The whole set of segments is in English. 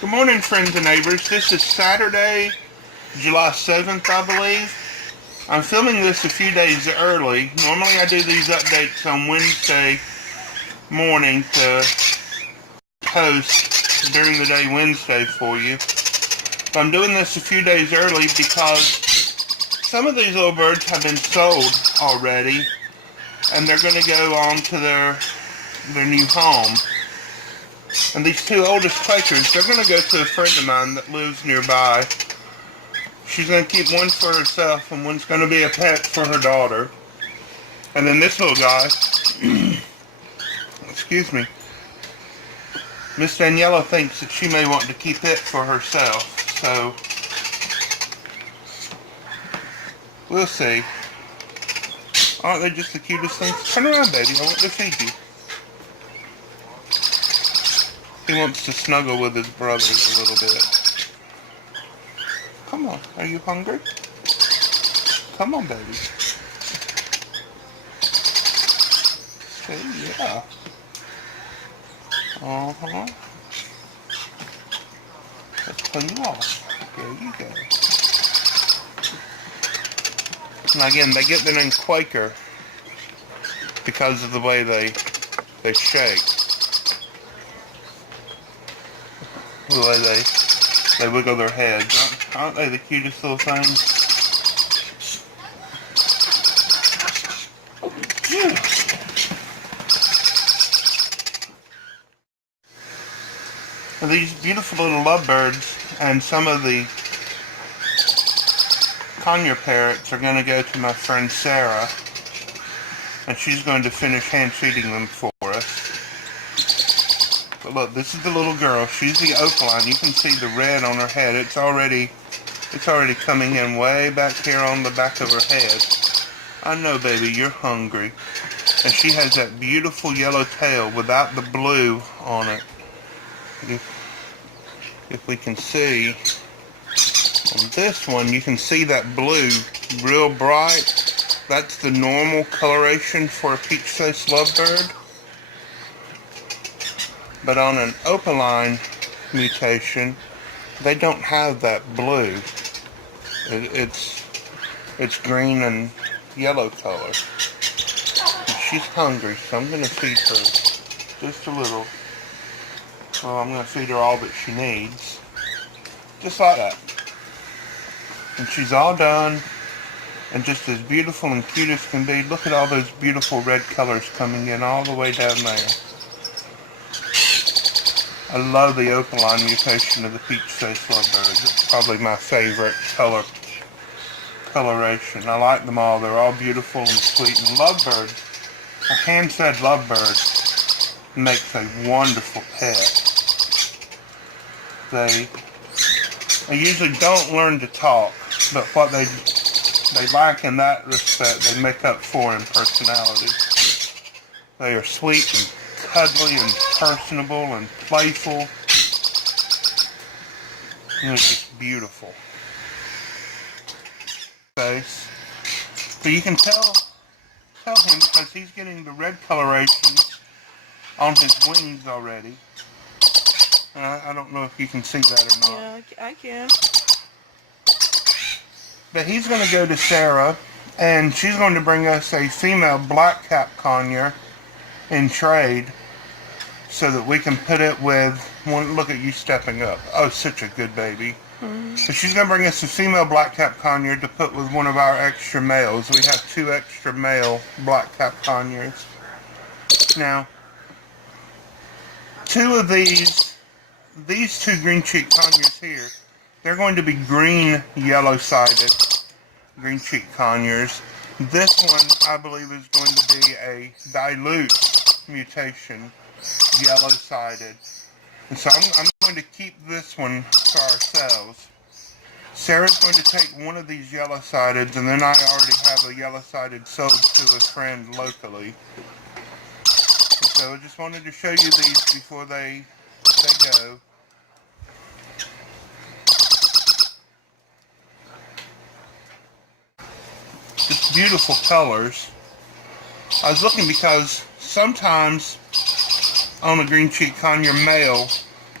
Good morning, friends and neighbors. This is Saturday, July 7th, I believe. I'm filming this a few days early. Normally I do these updates on Wednesday morning to post during the day Wednesday for you. But I'm doing this a few days early because some of these little birds have been sold already, and they're going to go on to their new home. And these two oldest Quakers, they're going to go to a friend of mine that lives nearby. She's going to keep one for herself, and one's going to be a pet for her daughter. And then this little guy, excuse me, Miss Daniela thinks that she may want to keep it for herself. So, we'll see. Aren't they just the cutest things? Turn around, baby. I want to feed you. He wants to snuggle with his brothers a little bit. Come on. Are you hungry? Come on, baby. Say yeah. Uh-huh. Let's clean you off. There you go. Now again, they get the name Quaker because of the way they shake. The way they wiggle their heads. Aren't they the cutest little things? Well, these beautiful little lovebirds and some of the Quaker Parrots are going to go to my friend Sarah, and she's going to finish hand feeding them for us. But look, this is the little girl. She's the opaline. You can see the red on her head. It's already coming in way back here on the back of her head. I know, baby, you're hungry. And she has that beautiful yellow tail without the blue on it. If we can see on this one, you can see that blue real bright. That's the normal coloration for a peach-faced lovebird. But on an opaline mutation, they don't have that blue. It's green and yellow color. And she's hungry, so I'm going to feed her just a little. Well, I'm going to feed her all that she needs. Just like that. And she's all done. And just as beautiful and cute as can be. Look at all those beautiful red colors coming in all the way down there. I love the opaline mutation of the peach-faced lovebirds. It's probably my favorite coloration. I like them all. They're all beautiful and sweet. And lovebirds, a hand-fed lovebird makes a wonderful pet. They usually don't learn to talk, but what they lack in that respect, they make up for in personality. They are sweet and cuddly and personable and playful. And it's just beautiful. Face. So you can tell him because he's getting the red colorations on his wings already. I don't know if you can see that or not. Yeah, I can. But he's going to go to Sarah, and she's going to bring us a female black-cap conure in trade so that we can put it with one. Look at you stepping up. Oh, such a good baby. Mm-hmm. So she's going to bring us a female black-cap conure to put with one of our extra males. We have 2 extra male black-cap conures. Now, 2 of these 2 green-cheek conures here, they're going to be green yellow-sided green-cheek conures. This one, I believe, is going to be a dilute mutation, yellow-sided. And so I'm going to keep this one for ourselves. Sarah's going to take one of these yellow-sideds, and then I already have a yellow-sided sold to a friend locally. And so I just wanted to show you these before they go. Just beautiful colors. I was looking because sometimes on a green cheek conure male,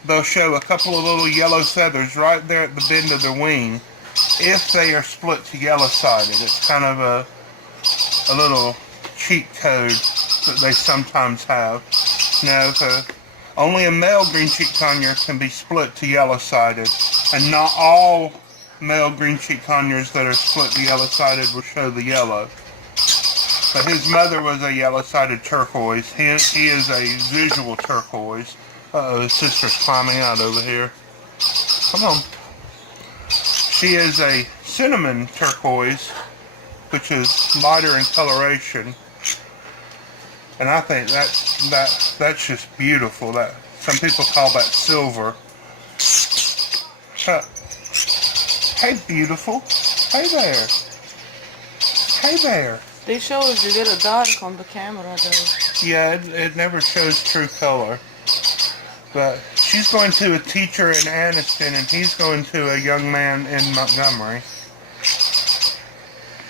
they'll show a couple of little yellow feathers right there at the bend of their wing if they are split to yellow-sided. It's kind of a little cheat code that they sometimes have. Now, only a male green-cheeked conure can be split to yellow-sided, and not all male green-cheeked conures that are split to yellow-sided will show the yellow. But his mother was a yellow-sided turquoise. He is a visual turquoise. Uh-oh, his sister's climbing out over here. Come on. She is a cinnamon turquoise, which is lighter in coloration. And I think that's just beautiful. That some people call that silver. Hey, beautiful. Hey there. Hey there. They show us a little dark on the camera, though. Yeah, it never shows true color. But she's going to a teacher in Anniston, and he's going to a young man in Montgomery.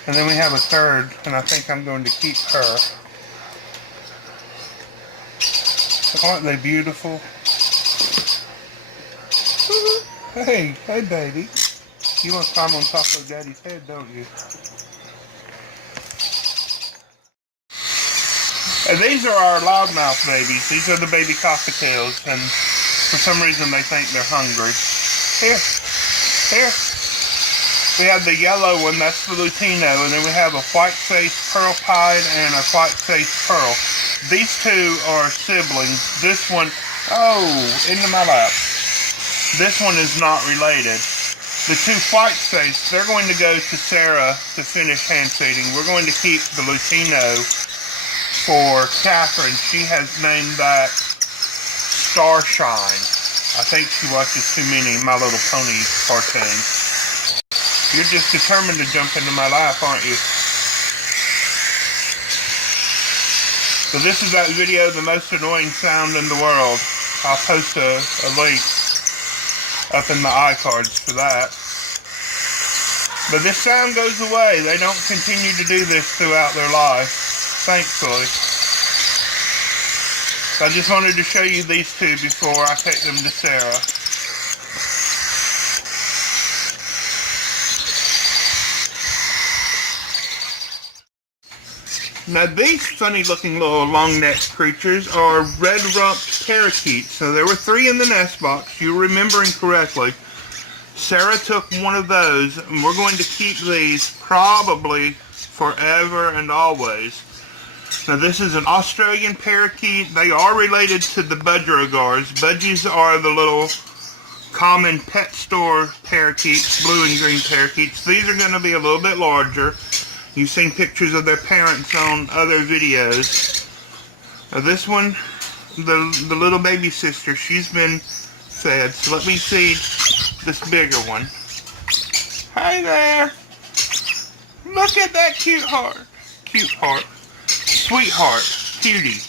And then we have a third, and I think I'm going to keep her. Aren't they beautiful? Hey baby. You want to climb on top of Daddy's head, don't you? And these are our loudmouth babies. These are the baby cockatiels, and for some reason they think they're hungry. Here. We have the yellow one, that's the Lutino, and then we have a white-faced pearl pied and a white-faced pearl. These two are siblings. This one, into my lap. This one is not related. The two white-faced, they're going to go to Sarah to finish hand feeding. We're going to keep the Lutino for Catherine. She has named that Starshine. I think she watches too many My Little Pony cartoons. You're just determined to jump into my lap, aren't you? So this is that video, the most annoying sound in the world. I'll post a link up in the iCards for that. But this sound goes away. They don't continue to do this throughout their life, thankfully. So I just wanted to show you these two before I take them to Sarah. Now these funny looking little long necked creatures are red-rumped parakeets. So there were 3 in the nest box. You're remembering correctly. Sarah took one of those, and we're going to keep these probably forever and always. Now this is an Australian parakeet. They are related to the budgerigars. Budgies are the little common pet store parakeets, blue and green parakeets. These are going to be a little bit larger. You've seen pictures of their parents on other videos. Now this one, the little baby sister, she's been fed. So let me feed this bigger one. Hi there. Look at that cute heart. Cute heart. Sweetheart. Cutie.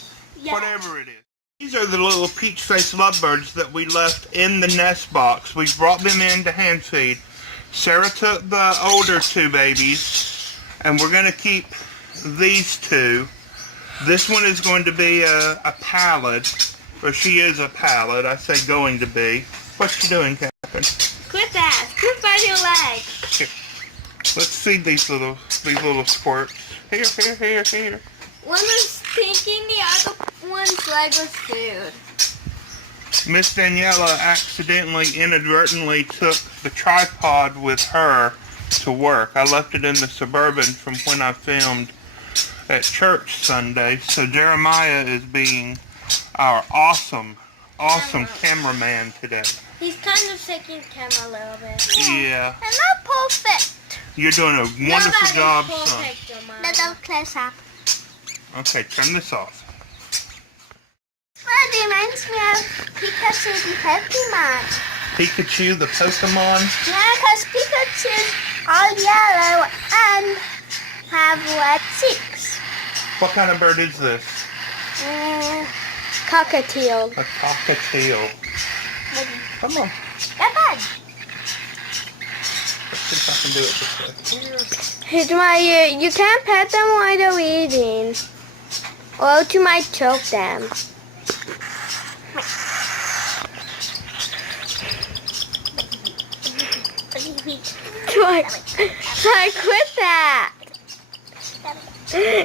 Yeah. Whatever it is. These are the little peach-faced lovebirds that we left in the nest box. We brought them in to hand feed. Sarah took the older 2 babies. And we're going to keep these 2. This one is going to be a pallid, or she is a pallid. I say going to be. What's she doing, Catherine? Quit that. Quit by your leg. Here. Let's feed these little squirts. Here. One was thinking the other one's leg was food. Miss Daniela accidentally, inadvertently took the tripod with her to work. I left it in the Suburban from when I filmed at church Sunday. So Jeremiah is being our awesome cameraman today. He's kind of shaking the camera a little bit. Yeah. And not perfect. You're doing a wonderful job, son. Little close up. Okay, turn this off. Well, it reminds me of Pikachu the Pokemon. Pikachu the Pokemon? Yeah, because Pikachu's all yellow and have red cheeks. What kind of bird is this? Cockatiel. A cockatiel. Come on. That bad. Let's see if I can do it this way. Hit my ear. You can't pet them while they're eating. Or else you might choke them. Quit that.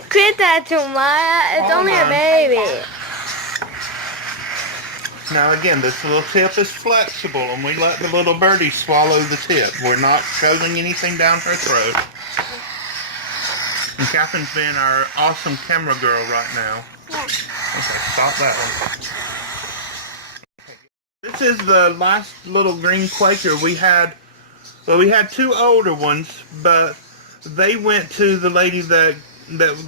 Quit that, Tomaya. It's only a baby. Now again, this little tip is flexible, and we let the little birdie swallow the tip. We're not shoving anything down her throat. And Catherine's being our awesome camera girl right now. Yeah. Okay, stop that one. This is the last little green Quaker we had. Well, we had two older ones, but they went to the lady that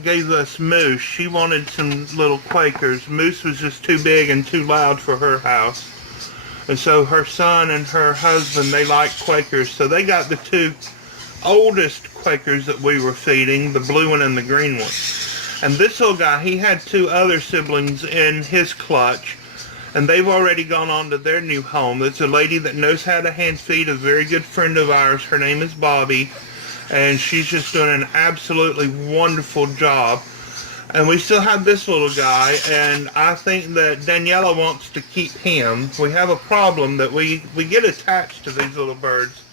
gave us Moose. She wanted some little Quakers. Moose was just too big and too loud for her house. And so her son and her husband, they liked Quakers. So they got the two oldest Quakers that we were feeding, the blue one and the green one. And this little guy, he had two other siblings in his clutch. And they've already gone on to their new home. It's a lady that knows how to hand feed, a very good friend of ours. Her name is Bobby. And she's just doing an absolutely wonderful job. And we still have this little guy, and I think that Daniela wants to keep him. We have a problem that we get attached to these little birds,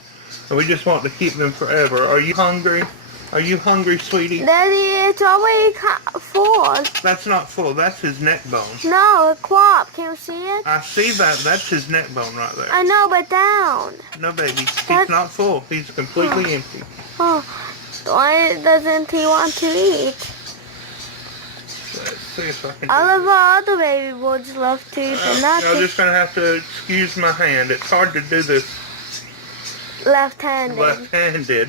and we just want to keep them forever. Are you hungry? Are you hungry, sweetie? Daddy, it's already full. That's not full. That's his neck bone. No, a crop. Can you see it? I see that. That's his neck bone right there. I know, but down. No, baby. He's not full. He's completely empty. Oh, why doesn't he want to eat? Let's see if I can. All of our other baby birds love to eat, but not I'm just going to have to excuse my hand. It's hard to do this left-handed. left-handed,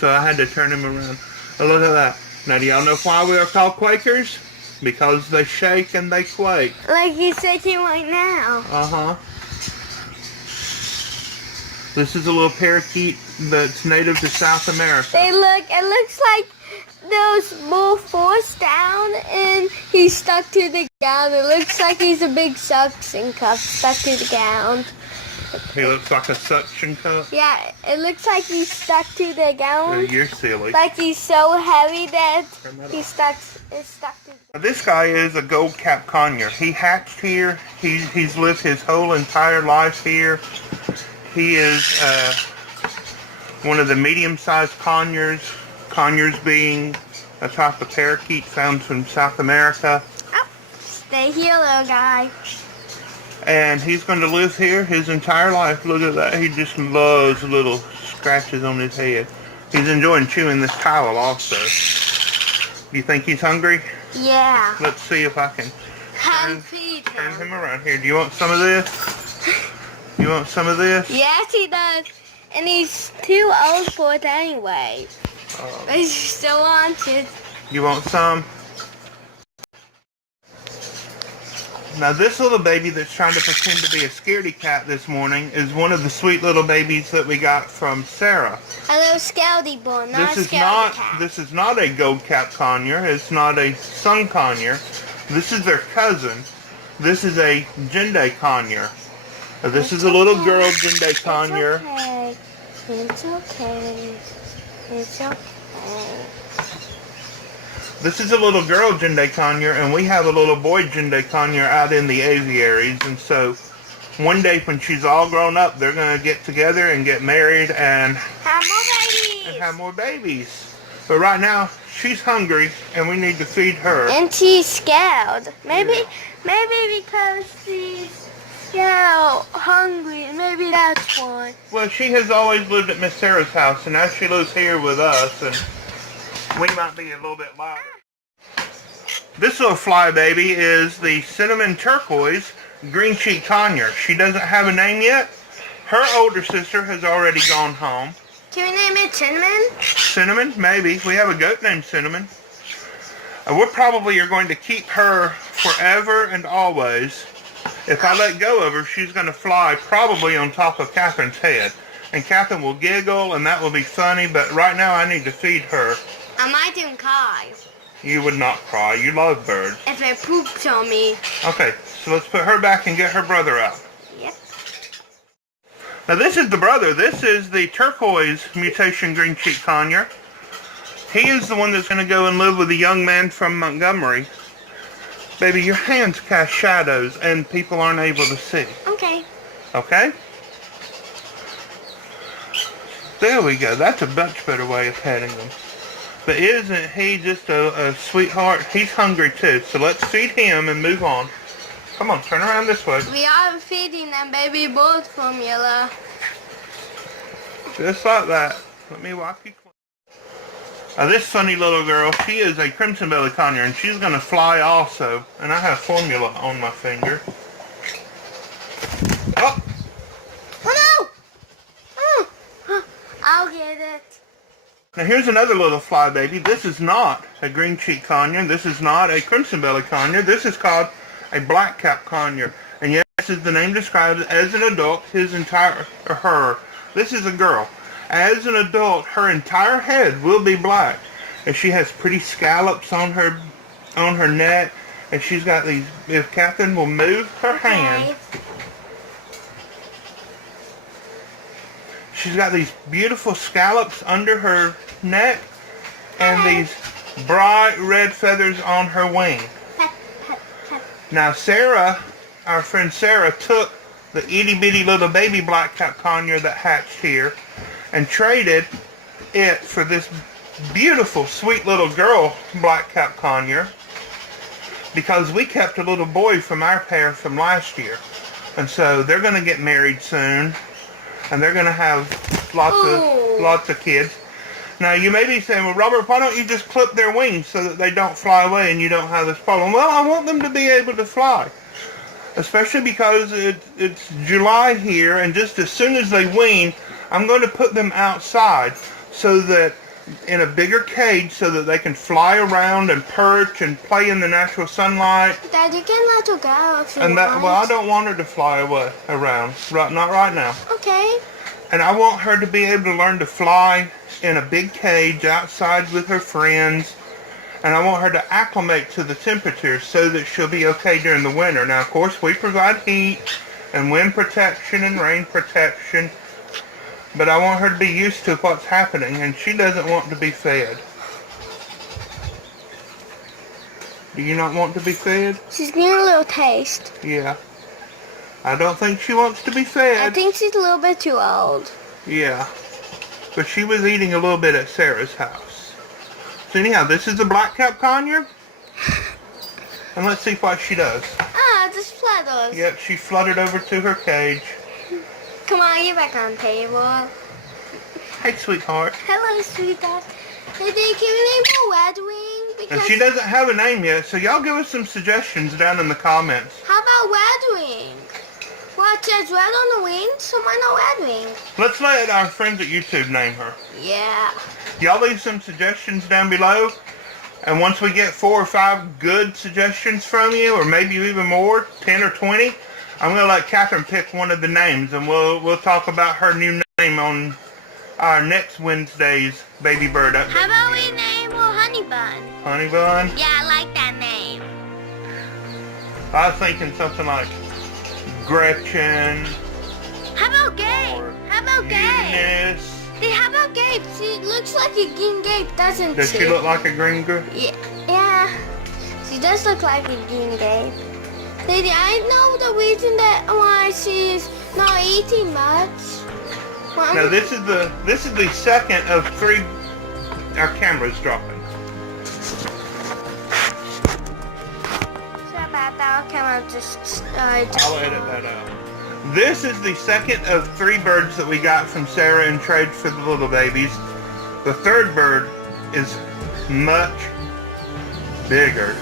so I had to turn him around. Oh, look at that. Now, do y'all know why we are called Quakers? Because they shake and they quake. Like he's shaking right now. Uh-huh. This is a little parakeet that's native to South America. It looks like those bull forced down and he's stuck to the ground. It looks like he's a big suction cup stuck to the ground. He looks like a suction cup. Yeah, it looks like he's stuck to the ground. You're silly. Like he's so heavy that he's stuck to the This guy is a gold cap conure. He hatched here. He's lived his whole entire life here. He is one of the medium-sized conures. Conures being a type of parakeet found from South America. Oh, stay here, little guy. And he's going to live here his entire life. Look at that. He just loves little scratches on his head. He's enjoying chewing this towel also. Do you think he's hungry? Yeah. Let's see if I can Hand feed turn him. him around here. Do you want some of this? You want some of this? Yes, he does. And he's too old for it anyway. But he still wants it. You want some? Now this little baby that's trying to pretend to be a scaredy cat this morning is one of the sweet little babies that we got from Sarah. A little scaredy boy, not This a is scaredy cat. This is not a gold cap conure. It's not a sun conure. This is their cousin. This is a Jenday Conure. Now, this is a little girl Jenday Conure. It's okay. It's okay. This is a little girl Jenday Conure, and we have a little boy Jenday Conure out in the aviaries. And so one day when she's all grown up, they're going to get together and get married and Have more babies. But right now, she's hungry, and we need to feed her. And she's scared. Maybe because she's hungry. Maybe that's why. Well, she has always lived at Miss Sarah's house, and now she lives here with us, and we might be a little bit louder. This little fly baby is the cinnamon turquoise green-cheeked conure. She doesn't have a name yet. Her older sister has already gone home. Can we name it Cinnamon? Cinnamon? Maybe. We have a goat named Cinnamon. We probably are going to keep her forever and always. If I let go of her, she's going to fly probably on top of Catherine's head. And Catherine will giggle, and that will be funny, but right now I need to feed her. I might even cry. You would not cry. You love birds. If it poops on me. Okay, so let's put her back and get her brother out. Yep. Now this is the brother. This is the turquoise mutation green-cheeked conure. He is the one that's going to go and live with a young man from Montgomery. Baby, your hands cast shadows and people aren't able to see. Okay. Okay? There we go. That's a much better way of petting them. But isn't he just a sweetheart? He's hungry too. So let's feed him and move on. Come on, turn around this way. We are feeding them baby bull formula. Just like that. Let me walk you close. This funny little girl, she is a crimson belly conure, and she's going to fly also. And I have formula on my finger. Oh! Oh no! Oh, I'll get it. Now here's another little fly baby. This is not a green cheek conure. This is not a crimson belly conure. This is called a black cap conure. And yes, as the name describes, as an adult, her. This is a girl. As an adult, her entire head will be black. And she has pretty scallops on her neck. And she's got these, if Catherine will move her hand, she's got these beautiful scallops under her neck and these bright red feathers on her wing. Now Sarah, our friend Sarah, took the itty bitty little baby black cap conure that hatched here and traded it for this beautiful sweet little girl black cap conure because we kept a little boy from our pair from last year. And so they're going to get married soon and they're going to have lots of kids. Now you may be saying, well, Robert, why don't you just clip their wings so that they don't fly away and you don't have this problem? Well, I want them to be able to fly, especially because it's July here, and just as soon as they wean, I'm going to put them outside so that in a bigger cage so that they can fly around and perch and play in the natural sunlight. Dad, you can let her go if you want. Well, I don't want her to fly away around, not right now. Okay. And I want her to be able to learn to fly in a big cage outside with her friends. And I want her to acclimate to the temperature so that she'll be okay during the winter. Now, of course, we provide heat and wind protection and rain protection. But I want her to be used to what's happening, and she doesn't want to be fed. Do you not want to be fed? She's getting a little taste. Yeah. I don't think she wants to be fed. I think she's a little bit too old. Yeah. But she was eating a little bit at Sarah's house. So anyhow, this is the black cap conure. And let's see what she does. Ah, just flutters. Yep, she fluttered over to her cage. Come on, get back on the table. Hey, sweetheart. Hello, sweetheart. Hey, Dad, can we name her Red Wing? And Because she doesn't have a name yet, so y'all give us some suggestions down in the comments. how about Red Wing? Well, it says red on the wing, so why not Red Wing? Let's let our friends at YouTube name her. Yeah. Y'all leave some suggestions down below. And once we get 4 or 5 good suggestions from you, or maybe even more, 10 or 20, I'm going to let Catherine pick one of the names, and we'll talk about her new name on our next Wednesday's Baby Bird Update. How about we name her Honey Bun? Honey Bun? Yeah, I like that name. I was thinking something like Gretchen. How about Gabe? Or How about Gabe? Eunice. Hey, how about Gabe? She looks like a green Gabe, doesn't Does she look like a green girl? Yeah. She does look like a green Gabe. Lady, I know the reason why she's not eating much. Well, Now this is the second of 3. Our camera's dropping. sorry about that. Our camera just I'll edit that out. This is the second of 3 birds that we got from Sarah in trade for the little babies. The third bird is much bigger.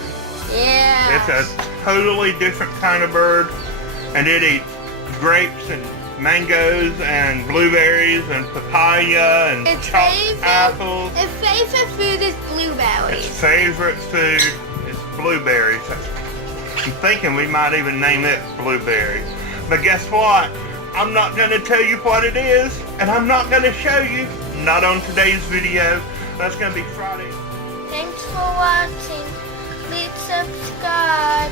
Yeah. It's a totally different kind of bird, and it eats grapes and mangoes and blueberries and papaya and chopped apples. Its favorite food is blueberries. Its favorite food is blueberries. I'm thinking we might even name it Blueberry. But guess what? I'm not going to tell you what it is, and I'm not going to show you. Not on today's video. That's going to be Friday. Thanks for watching. Please subscribe.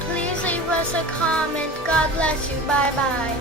Please leave us a comment. God bless you. Bye-bye.